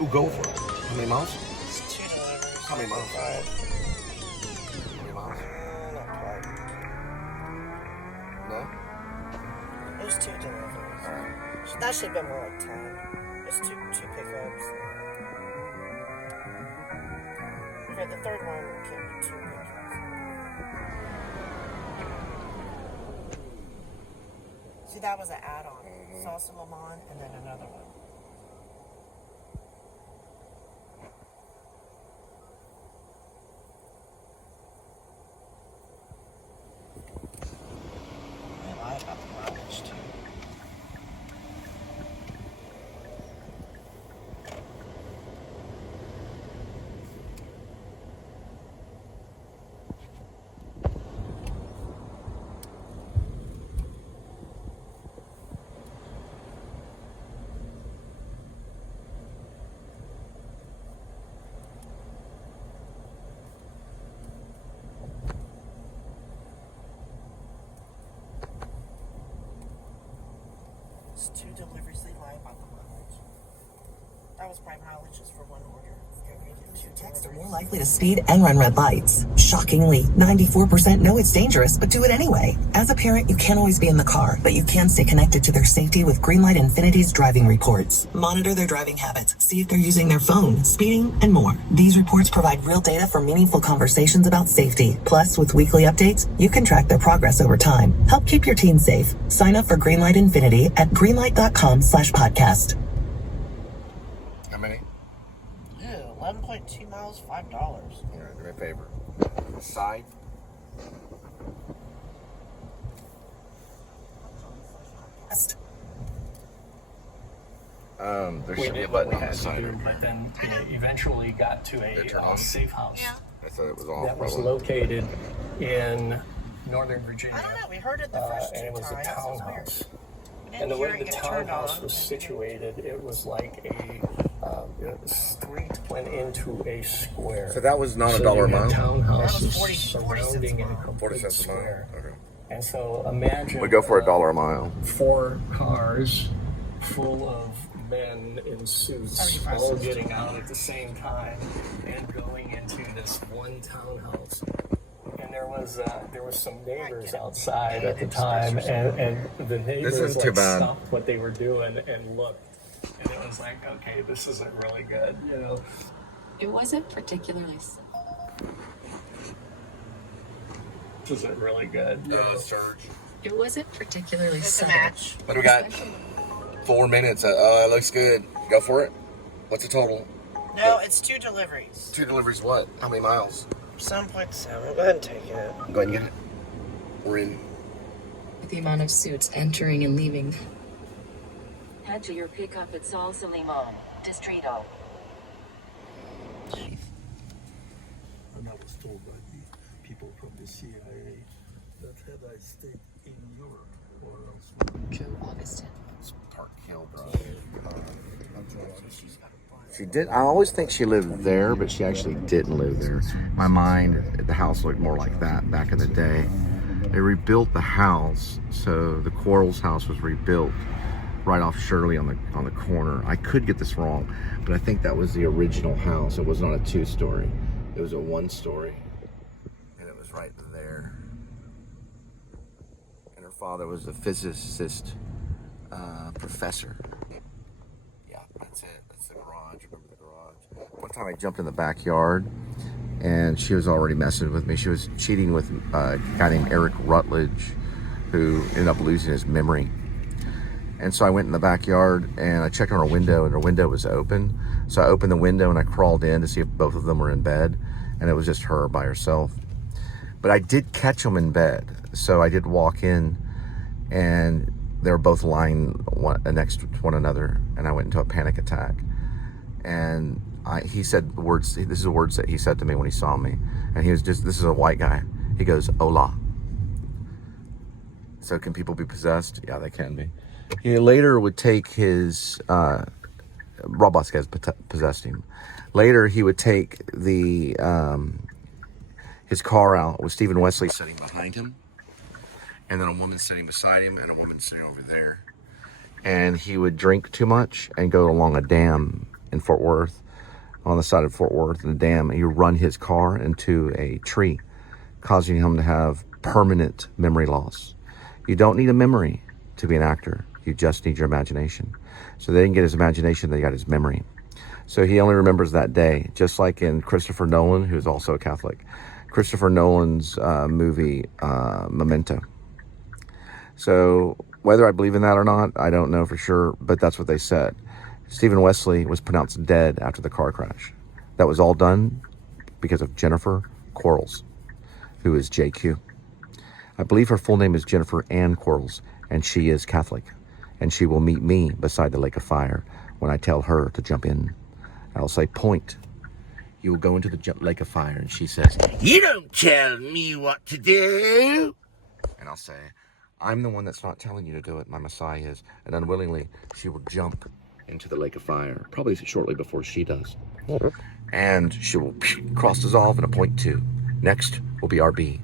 Ooh, go for it. How many miles? It's 2 deliveries. How many miles? 5. How many miles? Not quite. No? It was 2 deliveries. Alright. That should have been more like 10. It's two pickups. Okay, the third one can't be 2 pickups. See, that was an add-on. Salsa Limon and then another one. I lie about the mileage too. It's 2 deliveries, they lie about the mileage. That was probably mileage just for one order. Texts are more likely to speed and run red lights. Shockingly, 94% know it's dangerous, but do it anyway. As a parent, you can't always be in the car, but you can stay connected to their safety with Greenlight Infinity's driving reports. Monitor their driving habits, see if they're using their phone, speeding, and more. These reports provide real data for meaningful conversations about safety. Plus, with weekly updates, you can track their progress over time. Help keep your teen safe. Sign up for Greenlight Infinity at greenlight.com/podcast. How many? 11.2 miles, $5. Alright, do me a favor. Side. There should be a button on the side. But then it eventually got to a safe house I thought it was all that was located in Northern I Virginia, don't know, we heard it the first 2 and it was a times. townhouse. We didn't And the hear way it the get turned townhouse on. was situated, it was like a street went into a square. So that was not a So dollar you a had mile? townhouses That was 40 surrounding cents a a mile. 40 complete cents a mile. square. Okay. And so imagine We go for $1 a mile. 4 cars full of men in suits 75 all cents. getting out at the same time and going into this one townhouse. And there was some neighbors outside at the time, and the neighbors isn't too bad. stopped what they were doing and looked. And it was like, okay, this isn't really good, you know. It wasn't particularly This isn't really good. Surge. It wasn't particularly It's a subtle. match. What do we got? 4 minutes. Oh, that looks good. Go for it. What's the total? No, it's 2 deliveries. 2 deliveries what? How many miles? 7.7. Go ahead and take it. Go ahead and get it. We're in. The amount of suits entering and leaving. Head to your pickup at Salsa Limon, Distrito. And I was told by the people from the CIA that had I stayed in Europe or elsewhere. Joe Augustin. It's Park Hill Drive. She did. I always think she lived there, but she actually didn't live there. In my mind, the house looked more like that back in the day. They rebuilt the house, so the Quarles house was rebuilt right off Shirley on the corner. I could get this wrong, but I think that was the original house. It was not a 2-story. It was a 1-story, and it was right there. And her father was a physicist professor. Yeah, that's it. That's the garage. Remember the garage? One time I jumped in the backyard, and she was already messing with me. She was cheating with a guy named Eric Rutledge, who ended up losing his memory. And so I went in the backyard and I checked on her window, and her window was open. So I opened the window and I crawled in to see if both of them were in bed, and it was just her by herself. But I did catch them in bed. So I did walk in, and they were both lying next to one another, and I went into a panic attack. And he said the words, this is the words that he said to me when he saw me. And he was just, this is a white guy. He goes, "Hola." So can people be possessed? Yeah, they can be. He later would take his, Rob Vasquez possessed him. Later, he would take his car out with Stephen Wesley sitting behind him, and then a woman sitting beside him, and a woman sitting over there. And he would drink too much and go along a dam in Fort Worth, on the side of Fort Worth, in a dam, and you run his car into a tree, causing him to have permanent memory loss. You don't need a memory to be an actor. You just need your imagination. So they didn't get his imagination, they got his memory. So he only remembers that day, just like in Christopher Nolan, who's also a Catholic. Christopher Nolan's movie, Memento. So whether I believe in that or not, I don't know for sure, but that's what they said. Stephen Wesley was pronounced dead after the car crash. That was all done because of Jennifer Quarles, who is JQ. I believe her full name is Jennifer Ann Quarles, and she is Catholic. And she will meet me beside the lake of fire when I tell her to jump in. I'll say, point. You will go into the lake of fire, and she says, you don't tell me what to do. And I'll say, I'm the one that's not telling you to do it. My Messiah is. And unwillingly, she will jump into the lake of fire, probably shortly before she does. And she will cross dissolve and a point 2. Next will be RB.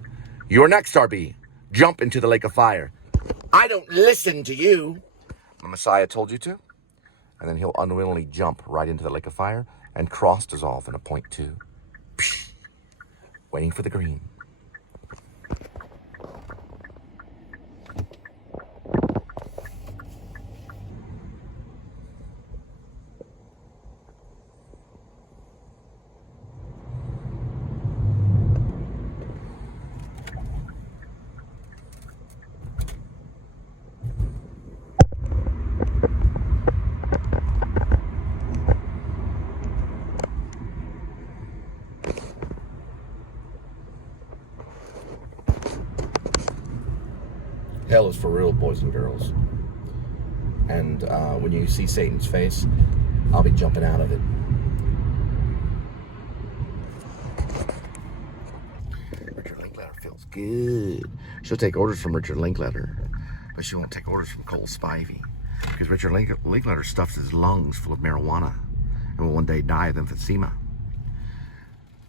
You're next, RB. Jump into the lake of fire. I don't listen to you. My Messiah told you to. And then he'll unwillingly jump right into the lake of fire and cross dissolve in a point 2. Waiting for the green. Hell is for real, boys and girls. And when you see Satan's face, I'll be jumping out of it. Richard Linklater feels good. She'll take orders from Richard Linklater, but she won't take orders from Cole Spivey, because Richard Linklater stuffs his lungs full of marijuana and will one day die of emphysema.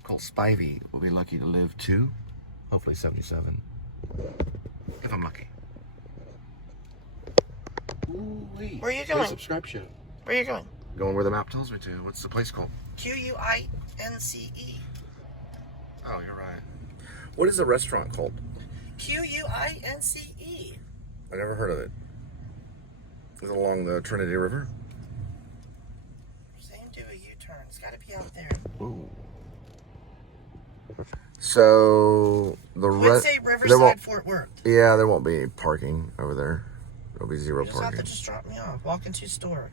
Cole Spivey will be lucky to live to, hopefully 77, if I'm lucky. Ooh-wee. Where are you going? Subscription. Where are you going? Going where the map tells me to. What's the place called? Quince. Oh, you're right. What is the restaurant called? Quince. I never heard of it. Is it along the Trinity River? Saying do a U-turn. It's got to be out there. Ooh. So the Let's say Riverside, Fort Worth. Yeah, there won't be any parking over there. There'll be zero You just have parking. to just drop me off. Walk into a store.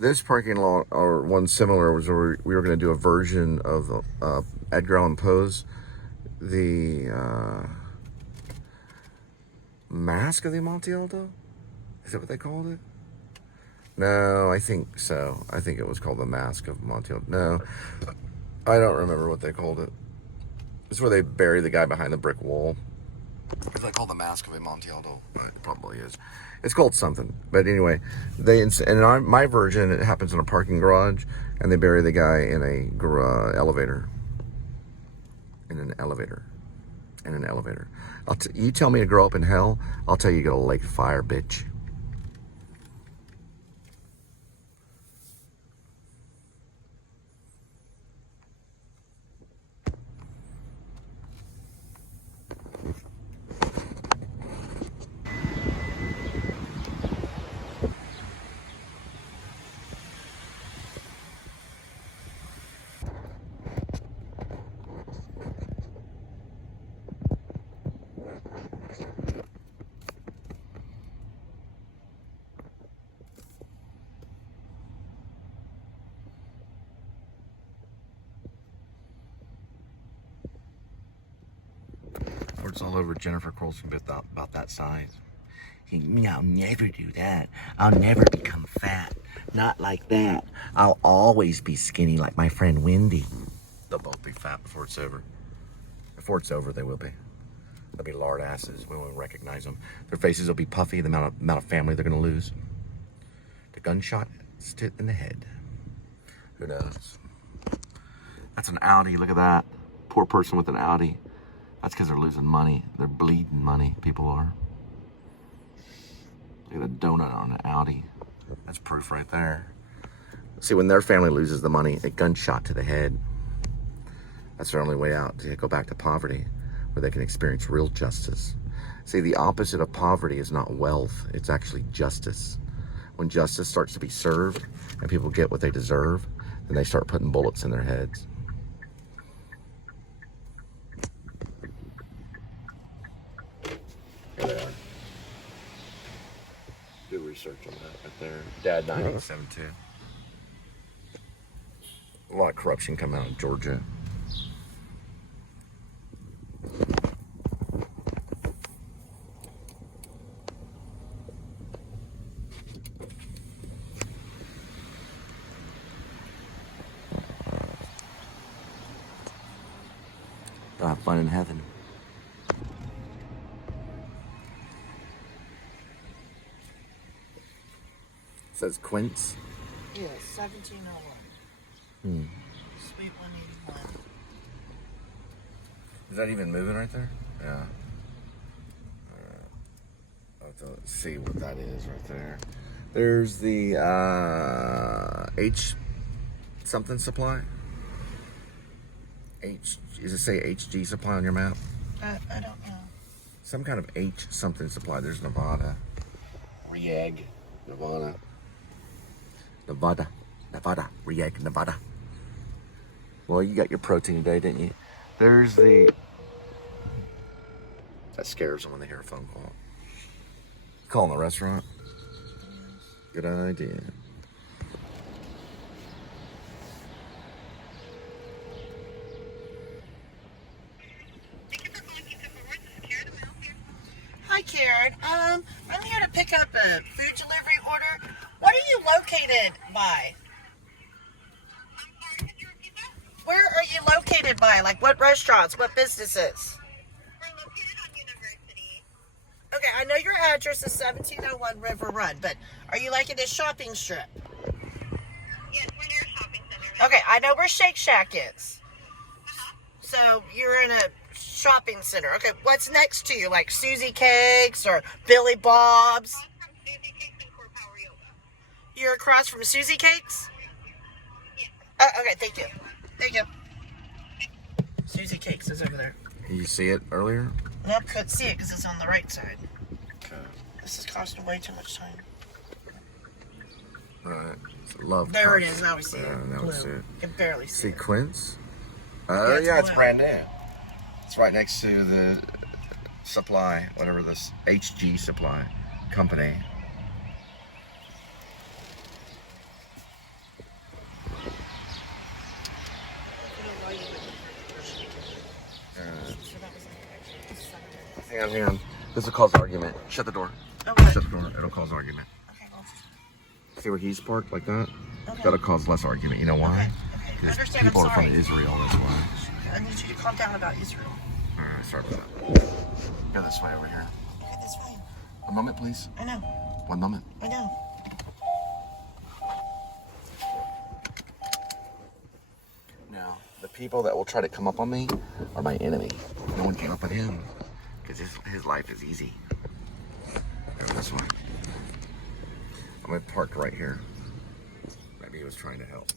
This parking lot, or one similar, was where we were going to do a version of Edgar Allan Poe's The Mask of the Amontillado? Is that what they called it? No, I think so. I think it was called The Mask of Amontillado. No, I don't remember what they called it. It's where they bury the guy behind the brick wall. It's like called The Mask of Amontillado. It probably is. It's called something. But anyway, in my version, it happens in a parking garage, and they bury the guy in a elevator. In an elevator. You tell me to grow up in hell, I'll tell you to go to lake fire, bitch. It's all over Jennifer Quarles about that size. I'll never do that. I'll never become fat. Not like that. I'll always be skinny like my friend Wendy. They'll both be fat before it's over. Before it's over, they will be. They'll be lard asses. We won't recognize them. Their faces will be puffy, the amount of family they're going to lose. The gunshot hit in the head. Who knows? That's an Audi. Look at that. Poor person with an Audi. That's because they're losing money. They're bleeding money. People are. Look at a donut on an Audi. That's proof right there. See, when their family loses the money, a gunshot to the head, that's their only way out, to go back to poverty, where they can experience real justice. See, the opposite of poverty is not wealth, it's actually justice. When justice starts to be served and people get what they deserve, then they start putting bullets in their heads. Here they are. Do research on that right there. Dad 972. A lot of corruption coming out of Georgia. They'll have fun in heaven. It says Quince. Yeah, 1701. Suite 181. Is that even moving right there? Yeah. I'll have to see what that is right there. There's the H something supply. Does it say HG supply on your map? I don't know. Some kind of H something supply. There's Nevada. Rieg, Nevada. Nevada, Rieg, Nevada. Well, you got your protein today, didn't you? There's the... That scares them when they hear a phone call. Calling the restaurant? Good idea. Hi, Karen. I'm here to pick up a food delivery order. What are you located by? Where are you located by? Like what restaurants? What businesses? We're located on University. Okay, I know your address is 1701 River Run, but are you like in a shopping strip? Yes, we're near a shopping center. Okay, I know where Shake Shack is. So you're in a shopping center. Okay, what's next to you? Like Susie Cakes or Billy Bob's? From Susie Cakes and Core Power Yoga. You're across from Susie Cakes? Yes. Okay, thank you. Thank you. Susie Cakes is over there. You see it earlier? Nope, couldn't see it because it's on the right side. Okay. This is costing way too much time. Alright. Love. There it Cups. is. Now we see it. Now we see Blue. it. You can barely see it. Sequence. Yeah, It's blue. brand new. It's right next to the supply, whatever this HG supply company. Hang on, hang on. This will cause argument. Shut the door. Okay. Shut the door. It'll cause argument. Okay, well, See where he's parked like that? okay. That'll cause less argument. You know why? Okay. Because Understand, people I'm are sorry. from Israel, that's why. I need you to calm down about Israel. Alright, sorry about that. Go this way over here. Okay, that's fine. One moment, please. I know. One moment. I know. Now, the people that will try to come up on me are my enemy. No one came up on him because his life is easy. Go this way. I'm gonna park right here. Maybe he was trying to help.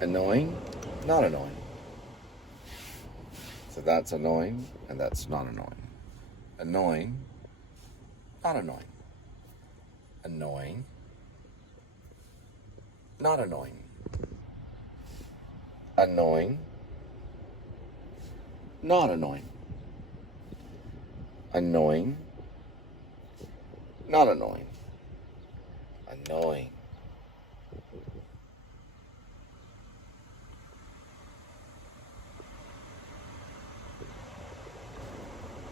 Annoying, not annoying. So that's annoying, and that's not annoying. Annoying, not annoying. Annoying, not annoying. Annoying, not annoying. Annoying, Not annoying. Annoying.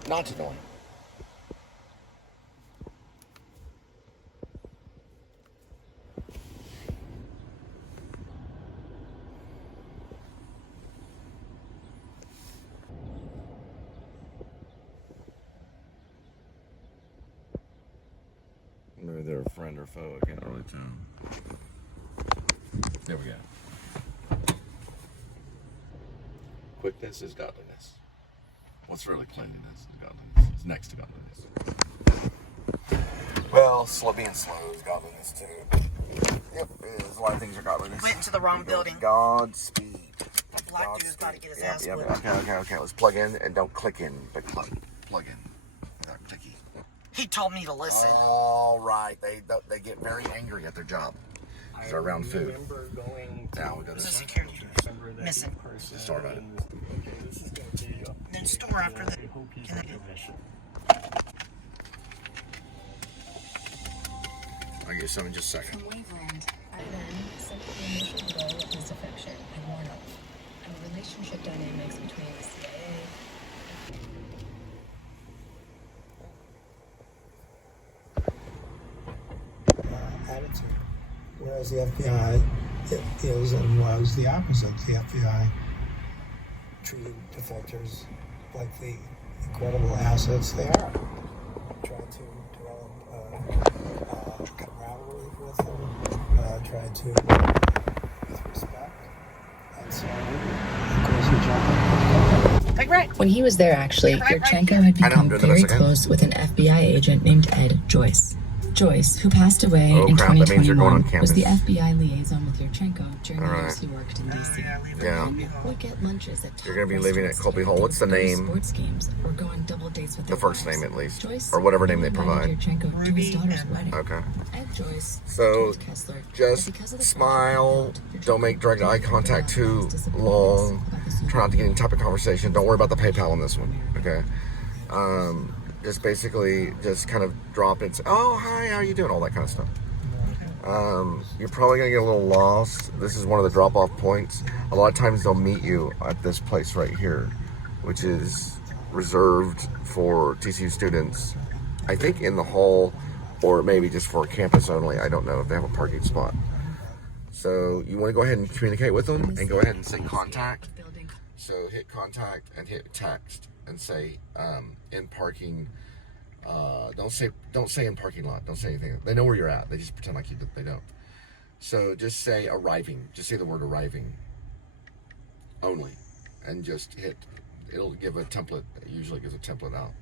Not annoying. Maybe they're a friend or foe, I can't really tell. There we go. Quickness is godliness. What's really cleanliness is godliness. It's next to godliness. Well, being slow is godliness too. Yep, a lot of things are godliness. Went to the wrong building. Godspeed. The black dude's about to get his ass Yep. whipped. Okay. Let's plug in and don't click in, but plug in. Without clicking. He told me to listen. All right, they get very angry at their job. They're around food. Remember going to Now we go There's a this way. security remember that missing. person. Start on it. Okay, this is going to be Then store after the. I hope he's Can I on do? permission. I'll get some in just a second. From Waveland, I then sent the initial blow of his defection and worn off, and the relationship dynamics between the CIA. Attitude. Whereas the FBI is and was the opposite. The FBI treated defectors like the incredible assets they are. Tried to develop camaraderie with them, tried to with respect, and so of course we jumped in. Like right. When he was there, actually, Yurchenko had I know, I'm become doing the very best I can. close with an FBI agent named Ed Joyce. Joyce, who passed away Oh, in crap, that means you're going on 2021, was the campus. FBI liaison with Yurchenko during the All right. years he worked in D.C. Yeah. Would get lunches at You're gonna be leaving at Colby Hall. What's the go to name? Sports games or go on double dates with The their first wives. name at least. Joyce Or whatever name they invited provide. Yurchenko to Ruby his daughter's and- wedding. Okay. Ed Joyce So, told Kessler that just because of the smile. pressure Don't make direct eye contact too long. Try not to get any type of conversation. Don't worry about the PayPal on this one. Okay. Just basically just kind of drop it. Oh, hi, how are you doing? All that kind of stuff. You're probably gonna get a little lost. This is one of the drop-off points. A lot of times they'll meet you at this place right here, which is reserved for TCU students. I think in the hall, or maybe just for campus only. I don't know if they have a parking spot. So you want to go ahead and communicate with them and go ahead and say contact. So hit contact and hit text and say in parking. Don't say in parking lot. Don't say anything. They know where you're at. They just pretend like they don't. So just say arriving. Just say the word arriving only, and just hit. It'll give a template. It usually gives a template out,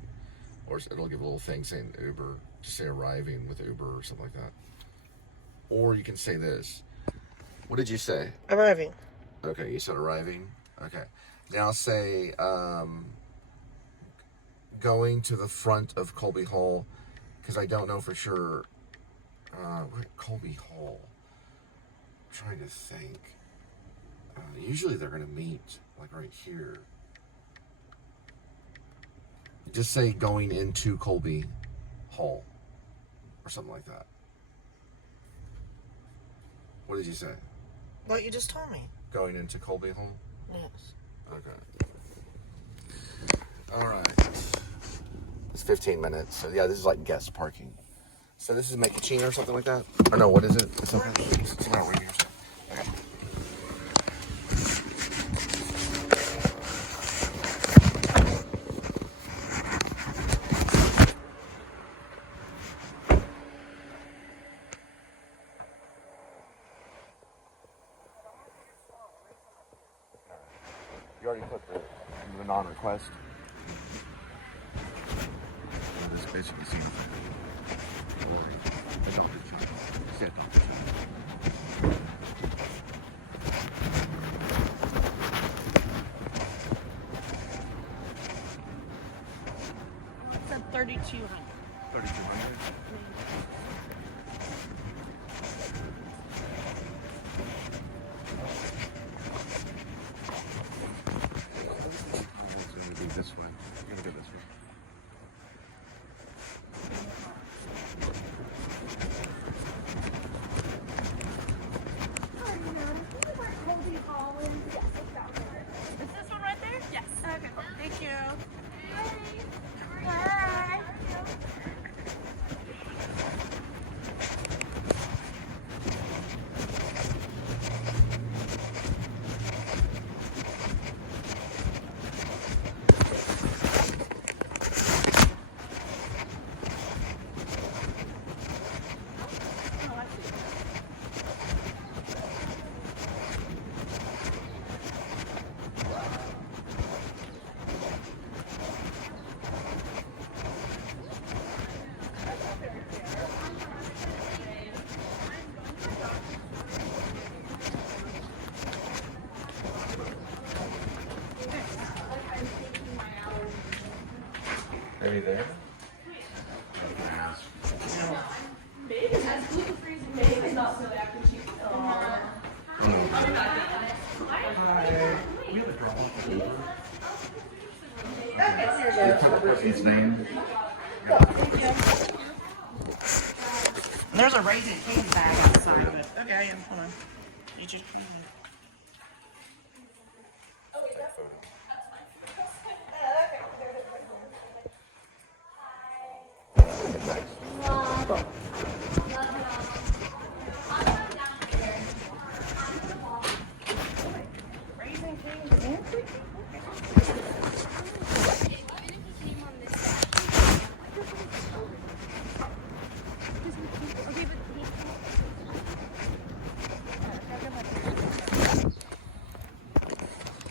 or it'll give a little thing saying Uber. Just say arriving with Uber or something like that. Or you can say this. What did you say? Arriving. Okay, you said arriving. Okay. Now say going to the front of Colby Hall, because I don't know for sure. Colby Hall. I'm trying to think. Usually they're going to meet like right here. Just say going into Colby Hall or something like that. What did you say? What you just told me. Going into Colby Hall? Yes. Okay. All right. It's 15 minutes. So yeah, this is like guest parking. So this is Macachina or something like that? Or no, what is it? It's okay. It's about right here. Okay. You already put the non-request. This basically seems It's at 3,200. 3,200. This way. You're gonna go this way. Are you there? His name. There's a Raisin King bag outside of it. Okay, hold on. You just.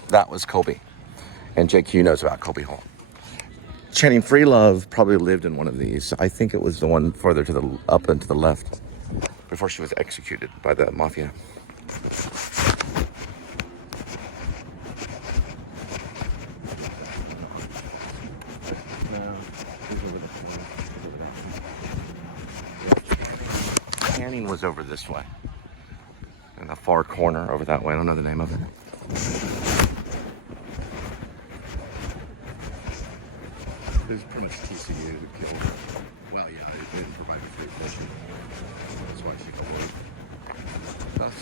That was Colby. And JQ knows about Colby Hall. Channing Freelove probably lived in one of these. I think it was the one further to the up and to the left before she was executed by the mafia. Channing was over this way. In the far corner over that way. I don't know the name of it. It was pretty much TCU who killed her. Well, yeah, it didn't provide a free admission. That's why she got away. Thus,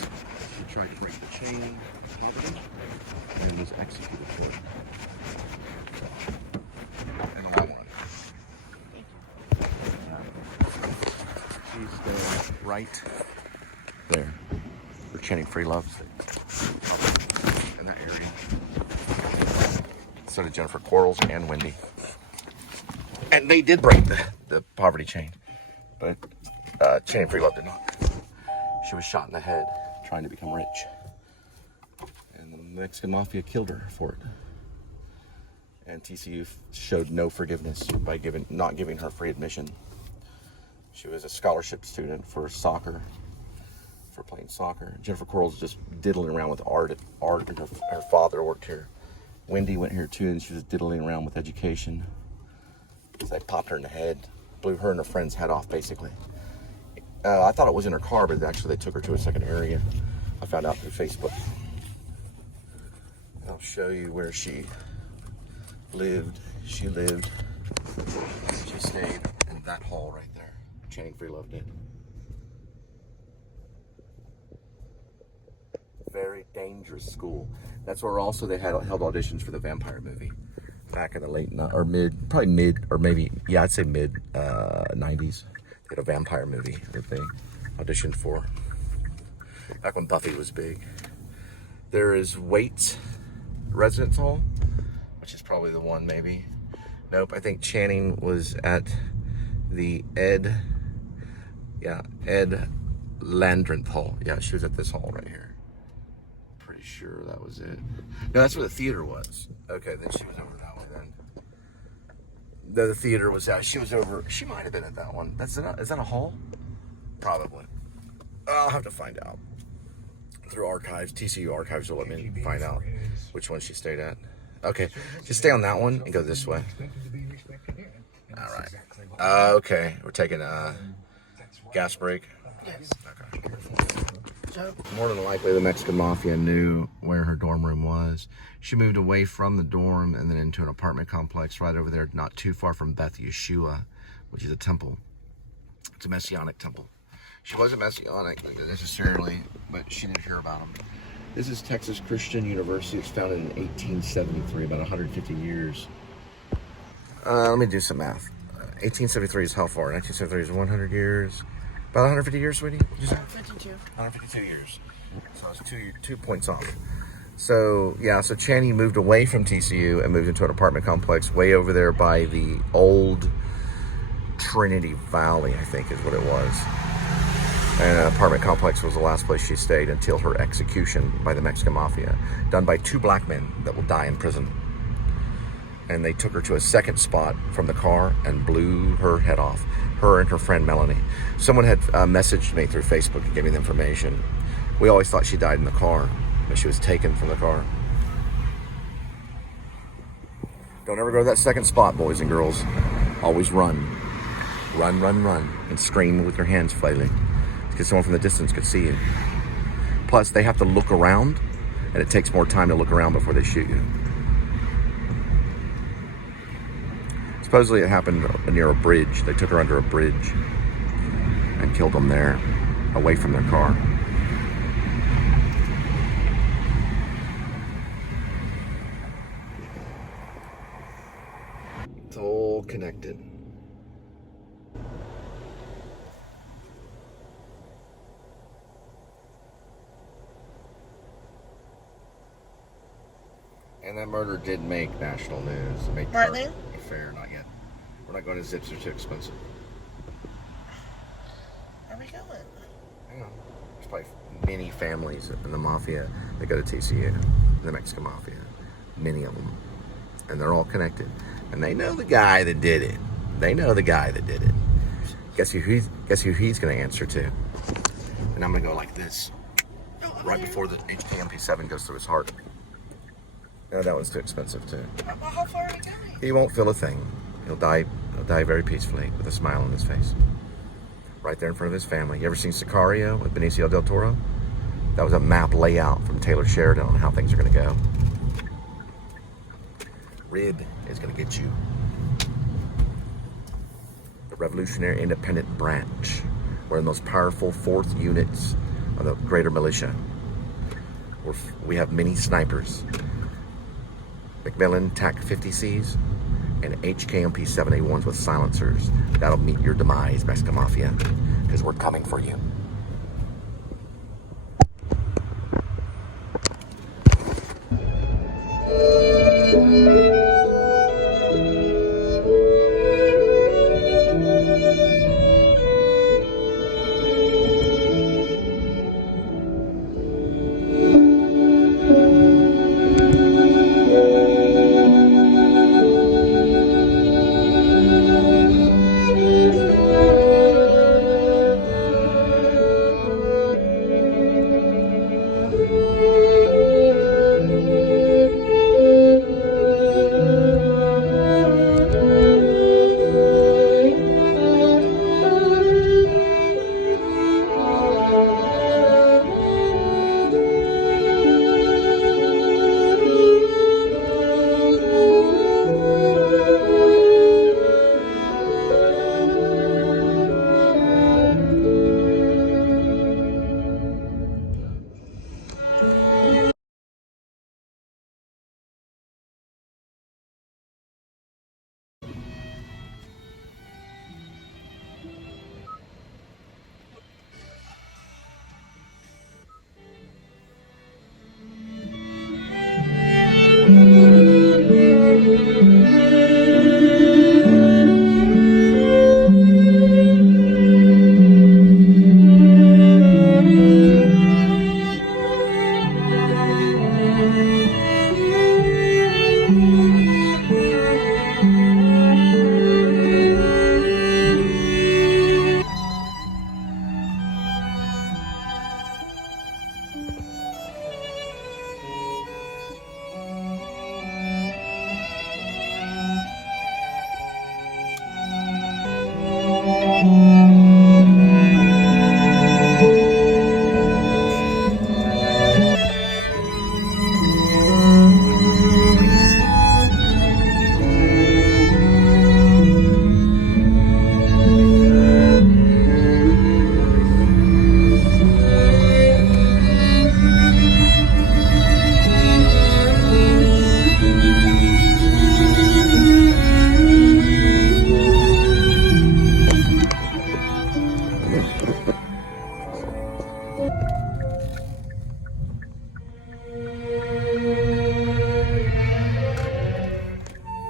she tried to break the chain of poverty and was executed for it. And I won. She's there, right there. Where Channing Freelove in that area. So did Jennifer Quarles and Wendy. And they did break the poverty chain, but Channing Freelove did not. She was shot in the head trying to become rich. And the Mexican mafia killed her for it. And TCU showed no forgiveness by not giving her free admission. She was a scholarship student for soccer, for playing soccer. Jennifer Quarles just diddling around with art, and her father worked here. Wendy went here too, and she was diddling around with education. So they popped her in the head, blew her and her friend's head off, basically. I thought it was in her car, but actually they took her to a second area. I found out through Facebook. And I'll show you where she lived. She stayed in that hall right there. Channing Freelove did. Very dangerous school. That's where also they held auditions for the vampire movie. Back in the late, or mid, probably mid, or maybe, yeah, I'd say mid 90s. They had a vampire movie that they auditioned for. Back when Buffy was big. There is Waits Residence Hall, which is probably the one, maybe. Nope, I think Channing was at the Ed Landreth Hall. Yeah, she was at this hall right here. Pretty sure that was it. No, that's where the theater was. Okay, then she was over that way then. The theater was out. She was over. She might have been at that one. Is that a hall? Probably. I'll have to find out. Through archives, TCU archives will let me find out which one she stayed at. Okay, just stay on that one and go this way. All right. Okay, we're taking a gas break. Yes. Okay. More than likely, the Mexican mafia knew where her dorm room was. She moved away from the dorm and then into an apartment complex right over there, not too far from Beth Yeshua, which is a temple. It's a Messianic temple. She wasn't Messianic necessarily, but she did hear about them. This is Texas Christian University. It's founded in 1873, about 150 years. Let me do some math. 1873 is how far? 1973 is 100 years. About 150 years, sweetie? 52. 152 years. So it's 2 points off. So, yeah, so Channing moved away from TCU and moved into an apartment complex way over there by the old Trinity Valley, I think is what it was. And an apartment complex was the last place she stayed until her execution by the Mexican Mafia, done by 2 black men that will die in prison. And they took her to a second spot from the car and blew her head off. Her and her friend Melanie. Someone had messaged me through Facebook and gave me the information. We always thought she died in the car, but she was taken from the car. Don't ever go to that second spot, boys and girls. always run, and scream with your hands flailing, because someone from the distance could see you. Plus, they have to look around, and it takes more time to look around before they shoot you. Supposedly it happened near a bridge. They took her under a bridge and killed them there, away from their car. It's all connected. And that murder did make national news. It made Partly? Fair, not yet. We're not going to Zips, they're too expensive. Where are we going? Hang on. There's probably many families in the mafia that go to TCU, the Mexican mafia. Many of them. And they're all connected. And they know the guy that did it. Guess who he's going to answer to? And I'm going to go like this. Right before the HKMP7 goes through his heart. No, that one's too expensive too. Well, how far are we going? He won't feel a thing. He'll die very peacefully with a smile on his face. Right there in front of his family. You ever seen Sicario with Benicio del Toro? That was a map layout from Taylor Sheridan on how things are going to go. Rib is going to get you. The Revolutionary Independent Branch. We're in those powerful 4th units of the Greater Militia. We have many snipers. Macmillan TAC 50Cs and HKMP 7A1s with silencers. That'll meet your demise, Mexican Mafia, because we're coming for you.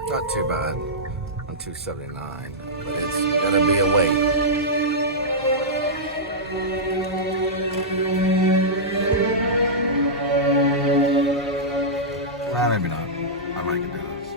Not too bad on 279, but it's gonna be a wait. Maybe not. I might can do this.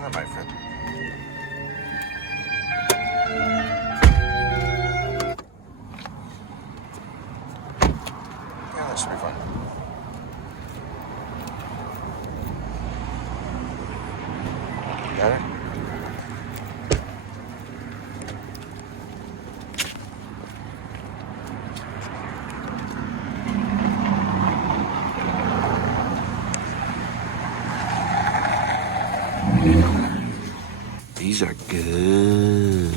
that might fit. Yeah, that should be fun. Got it? These are good.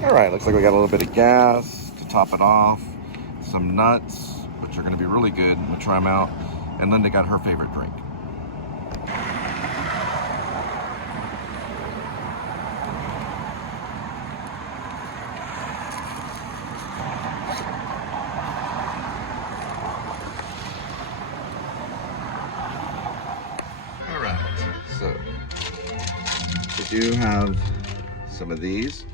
Alright, looks like we got a little bit of gas to top it off, some nuts, which are going to be really good. We'll try them out. And Linda got her favorite drink. Alright, so we do have some of these,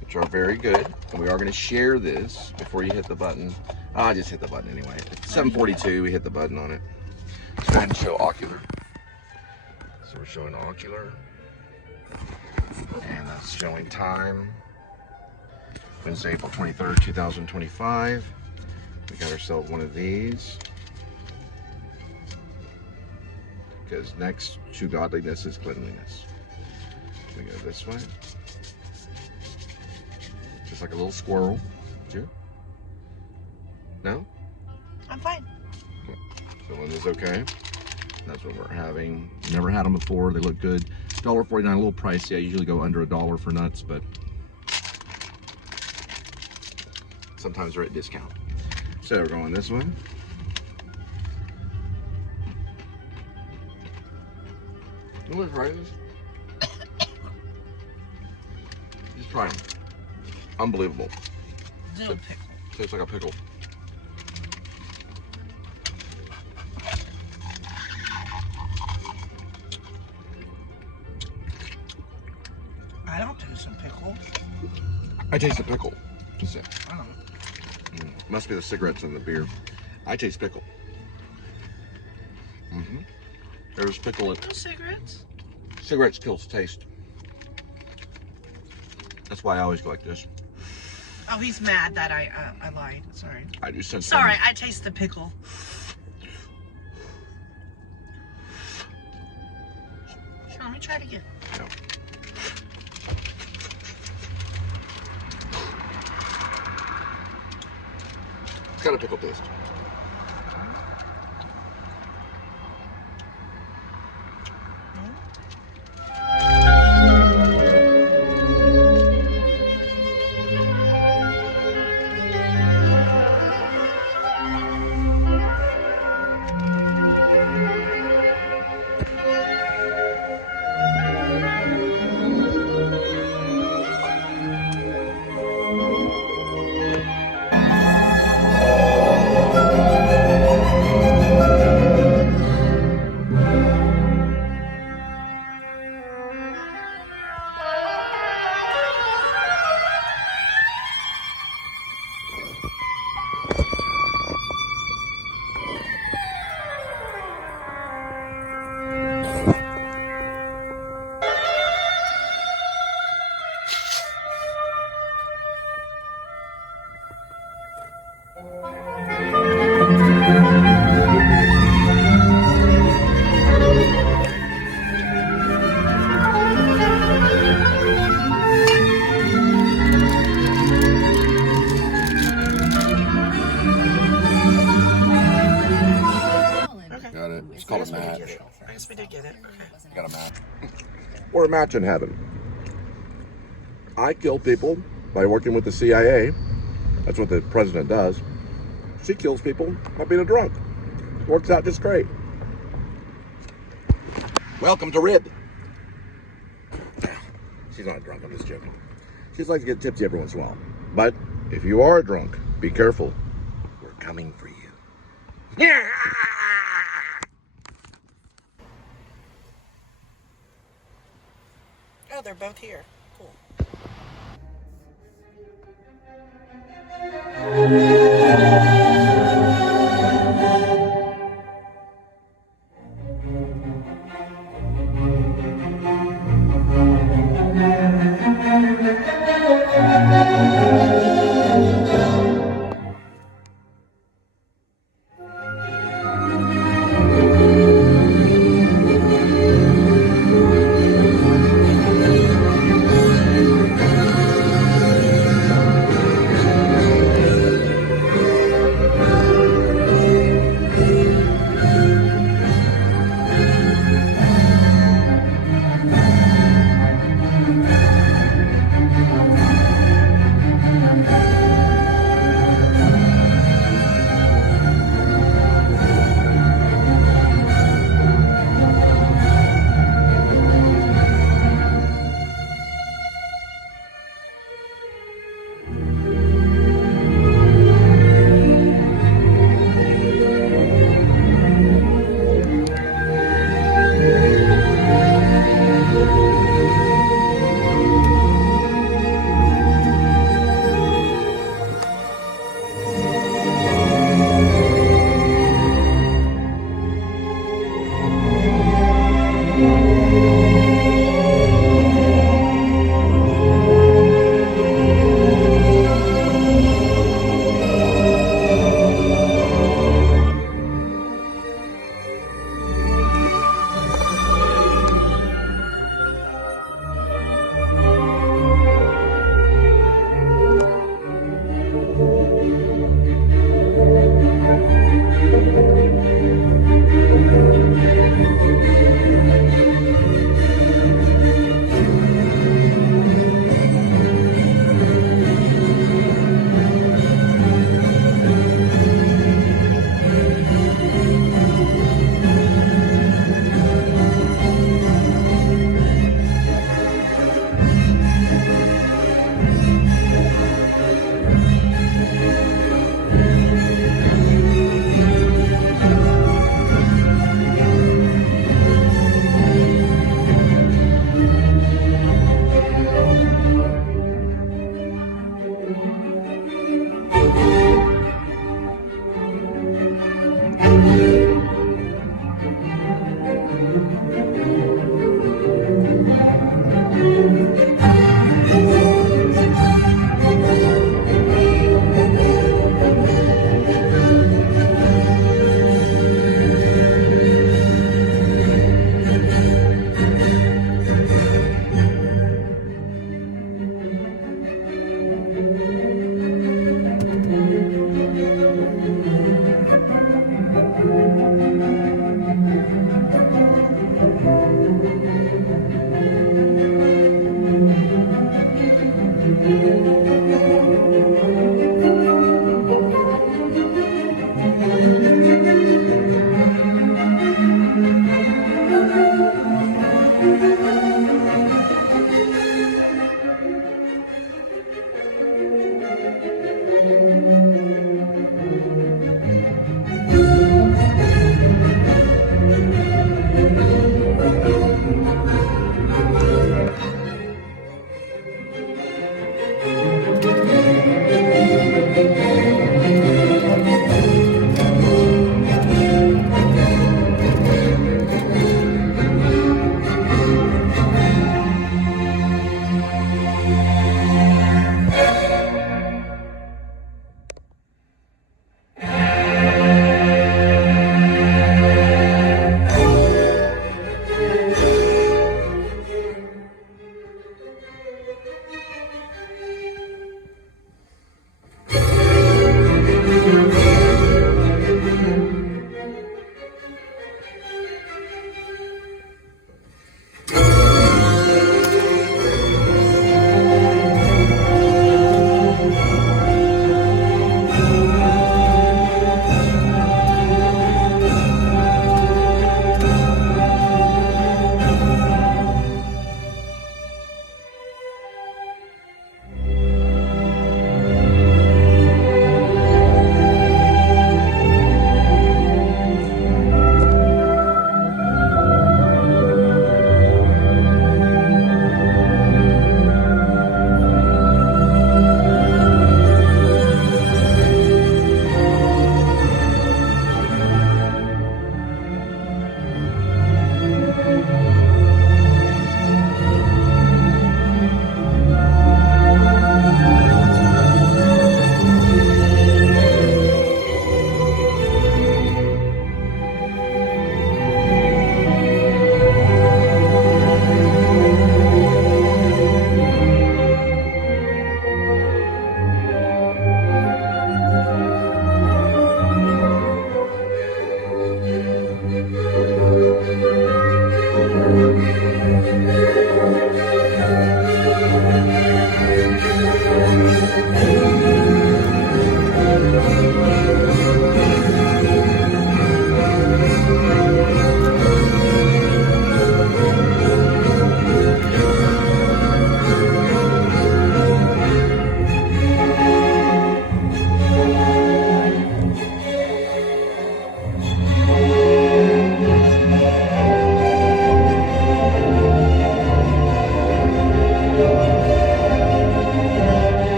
which are very good. And we are going to share this before you hit the button. I just hit the button anyway. It's 7:42, we hit the button on it. Let's go ahead and show ocular. So we're showing ocular. And that's showing time. Wednesday, April 23rd, 2025. We got ourselves one of these. Because next to godliness is cleanliness. We go this way. Just like a little squirrel. Here. No? I'm fine. Okay. So Linda's okay. That's what we're having. Never had them before. They look good. $1.49, a little pricey. I usually go under $1 for nuts, but sometimes they're at discount. So we're going this way. You want to try this? Just try them. Unbelievable. Dill pickle. Tastes like a pickle. I don't taste some pickle. I taste the pickle. Just say. I don't know. Must be the cigarettes and the beer. I taste pickle. There's pickle in No cigarettes? cigarettes kills taste. That's why I always go like this. Oh, he's mad that I lied. Sorry. I do sense. Sorry, I taste the pickle. Sure, let me try it again. Yeah. It's got a pickle taste. or a match in heaven. I kill people by working with the CIA. That's what the president does. She kills people by being a drunk. Works out just great. Welcome to Rid. She's not a drunk, I'm just joking. She just likes to get tipsy every once in a while. But if you are a drunk, be careful. We're coming for you. Yeah! Oh, they're both here. Cool.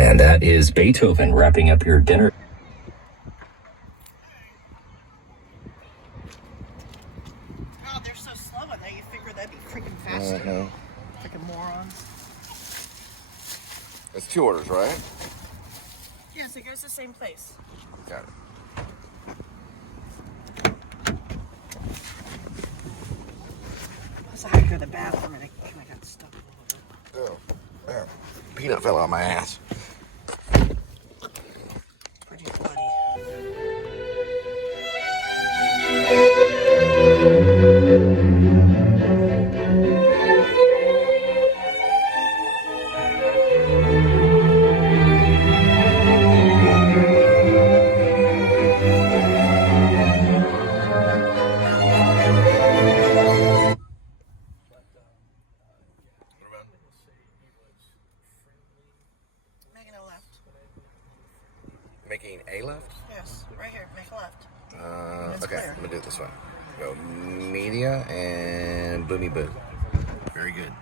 And that is Beethoven wrapping up your dinner. Oh, they're so slow in there. You figure that'd be freaking faster. Freaking morons. It's 2 orders, right? Yes, it goes to the same place. Got it. So I had to go to the bathroom and I got stuck a little bit. Oh, there. Peanut fell out my ass. Pretty funny. Making a left. Making a left? Yes, right here. Make a left. Okay, I'm gonna do it this way. Go media and boomy boo. Very good.